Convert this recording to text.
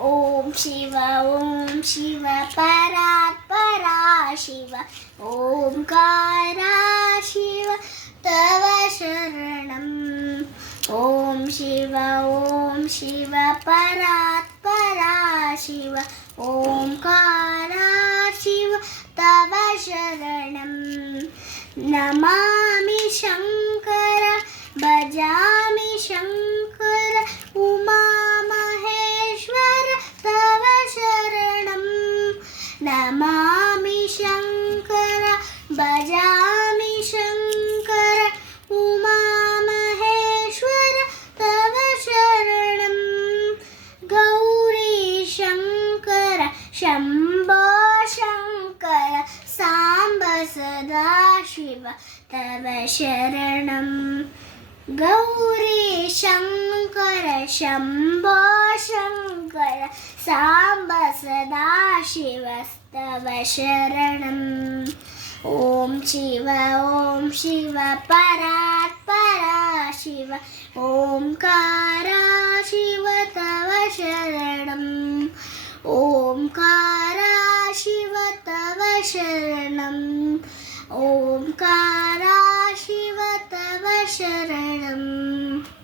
ॐ शिव परात्परा शिव ओंकारा शिव तव शरणम् ॐ शिव परात्परा शिव ओंकारा शिव तव शरणम् नमामि शंकर भजामि शंकर उमा महेश्वर तव शरणम् नमामि शंकर भजामि शंकर उमा महेश्वर तव शरणम् गौरी शंकर शंभो शंकर सांब सदा शिव तव शरणम् गौरी शंकर शंभो शंकर सांब सदा शिव तव शरणम् ॐ शिव परात्परा शिव ओंकारा शिव तव शरणम् ओंकारा शिव तव शरणम् ओंकारा शिव तव शरणम्